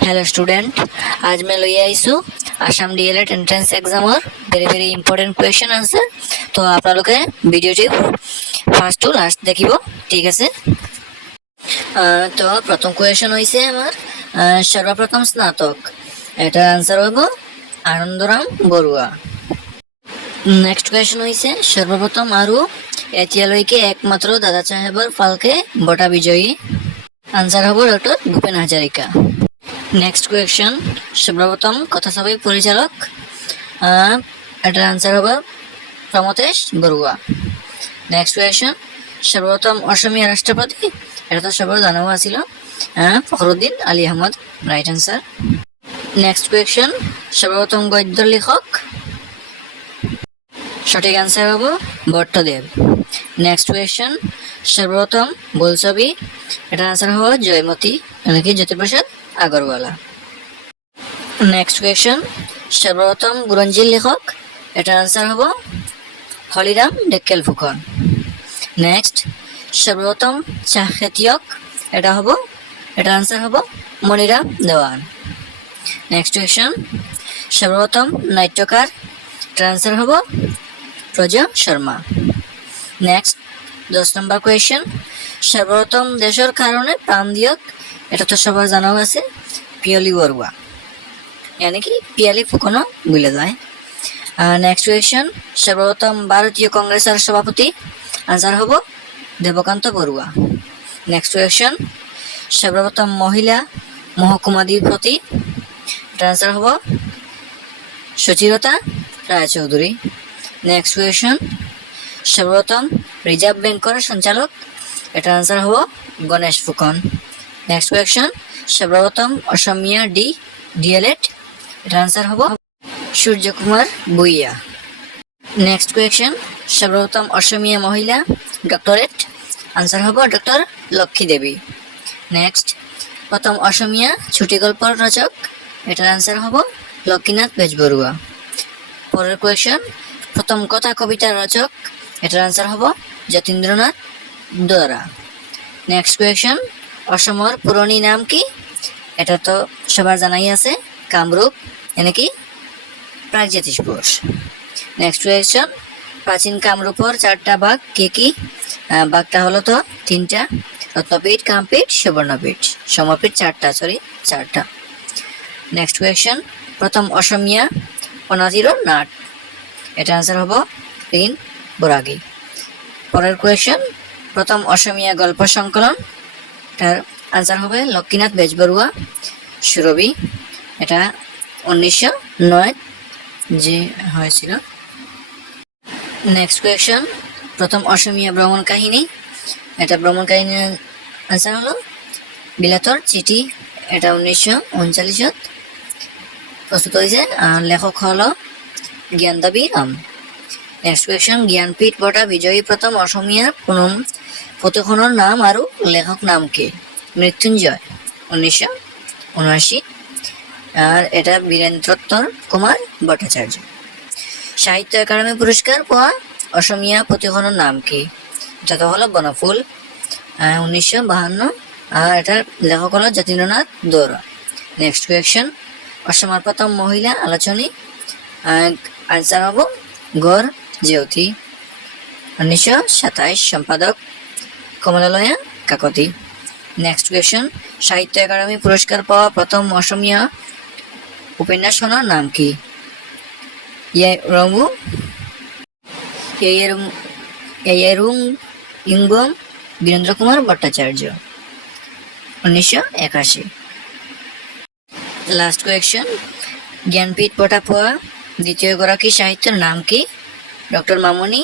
Hello student, आज मैं लई आईसु आसाम डीएलएड एंट्रेंस एग्जामर वेरी इम्पोर्टेंट क्वेश्चन आंसर। तो आपनालोके ভিডিওটি ফার্স্ট টু লাস্ট দেখিব, ঠিক আছে। তো প্রথম কোয়েশ্চন হইছে আমার সর্বপ্রথম স্নাতক, এটার আনসার হইব আনন্দরাম বড়ুয়া। নেক্সট কোয়েশ্চন হইছে সর্বপ্রথম আৰু এতিয়ালৈকে একমাত্র দাদা সাহেবৰ ফালকে বঁটা বিজয়ী, আনসার হব doctor Bhupen Hazarika. Next question সর্বপ্রথম কথাছবির পরিচালক, এটার আনসার হবে প্রমথেশ বড়ুয়া। নেক্সট কোয়েশ্চন সর্বপ্রথম অসমীয়া রাষ্ট্রপতি, এটা তো সবার জানাও আছিল, Fakhruddin Ali Ahmed, right answer. Next question সর্বপ্রথম গদ্য লেখক, সঠিক আনসার হব ভট্টদেব। নেক্সট কোয়েশ্চন সর্বপ্রথম বোলছবি, এটার আনসার হব জয়মতী নাকি জ্যোতিপ্রসাদ আগরওয়ালা। নেক্সট কোয়েশ্চন সর্বপ্রথম বুরঞ্জীর লেখক, এটার আনসার হব হলিরাম ডেক্কেল ফুকন। নেক্সট সর্বপ্রথম চা খেতিয়ক, এটার আনসার হব মনিরাম দেওয়ান। নেক্সট কোয়েশ্চন সর্বপ্রথম নাট্যকার, এটার আনসার হব প্রজা শর্মা। নেক্সট 10 নম্বর কোয়েশ্চন সর্বপ্রথম দেশের কারণে প্রাণ দিয়ক, এটা তো সবার জানাও আছে, পিয়লি বড়ুয়া यानी कि পিয়ালি ফুকনও বলে যায়। নেক্সট কোয়েশ্চন সর্বপ্রথম ভারতীয় কংগ্রেসের সভাপতি, আনসার হব দেবকান্ত বড়ুয়া। নেক্সট কোয়েশ্চন সর্বপ্রথম মহিলা মহকুমাধিপতি, এটার আনসার হব সুচিরতা রায়চৌধুরী। নেক্সট কোয়েশ্চন সর্বপ্রথম রিজার্ভ ব্যাংকের সঞ্চালক, এটার আনসার হব গণেশ ফুকন। নেক্সট কোয়েশ্চন সর্বপ্রথম অসমীয়া ডিএলএড, এটার আনসার হব সূর্যকুমার ভূঁইয়া। নেক্সট কোয়েশ্চন সর্বপ্রথম অসমীয়া মহিলা ডক্টরেট, আনসার হব ডক্টর লক্ষ্মী দেবী। নেক্সট প্রথম অসমীয়া ছুটি গল্পর রচক, এটার আনসার হব লক্ষ্মীনাথ বেজবরুয়া। পরের কোয়েশ্চন প্রথম কথা কবিতার রচক, এটার আনসার হব যতীন্দ্রনাথ দরা। নেক্সট কোয়েশ্চন অসমৰ পুরনি নাম কি, এটা তো সবার জানাই আছে, কামরূপ এনেকি প্রাগজ্যোতিষপুর। নেক্সট কোয়েশ্চন প্রাচীন কামরূপর 4টা ভাগ কি কি, ভাগটা হলো তো 3টা, রত্নপীঠ, কামপীঠ, সুবর্ণপীঠ, সমপীঠ 4টা। নেক্সট কোয়েশ্চন প্রথম অসমীয়া অনাথির নাট, এটা আনসার হব ঋণ বরাগী। পরের কোয়েশ্চন প্রথম অসমীয়া গল্প সংকলন, এটার আনসার হবে লক্ষ্মীনাথ বেজবরুয়া সুরভি, এটা 1909 যে হয়েছিল। নেক্সট কোয়েশ্চন প্রথম অসমীয়া ভ্রমণ কাহিনী, এটা ভ্রমণ কাহিনীর আনসার হলো বিলাতর চিঠি, এটা 1939 প্রস্তুত হয়েছে, লেখক হলো জ্ঞানদাবী রাম। নেক্সট কোয়েশ্চন জ্ঞানপীঠ বঁটা বিজয়ী প্রথম অসমীয়া প্রতিখনৰ নাম আৰু লেখক নাম কি, মৃত্যুঞ্জয় 1979, আর এটা বীরেন্দ্রত্তর কুমার ভট্টাচার্য। সাহিত্য একাডেমি পুরস্কার পাওয়া অসমীয়া প্রতিখনৰ নাম কি, এটা তো হলো বনফুল 1952, আর এটার লেখক হলো যতীন্দ্রনাথ দরা। নেক্সট কোয়েশ্চন অসমের প্রথম মহিলা আলোচনী, আনসার হব গড় জেউতি 1927, সম্পাদক কমলালয়া কাকতি। নেক্সট কোয়েশ্চন সাহিত্য একাডেমি পুরস্কার পাওয়া প্রথম অসমীয়া উপন্যাসখনৰ নাম কি, Iyaruingam Birendra Kumar Bhattacharya 1981। Last question Jnanpith বঁটা পাওয়া দ্বিতীয় গৰাকী সাহিত্যের নাম কি, doctor Mamoni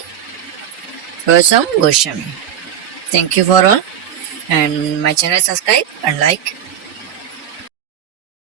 Raisom Goswami. Thank you for all, and my channel subscribe and like.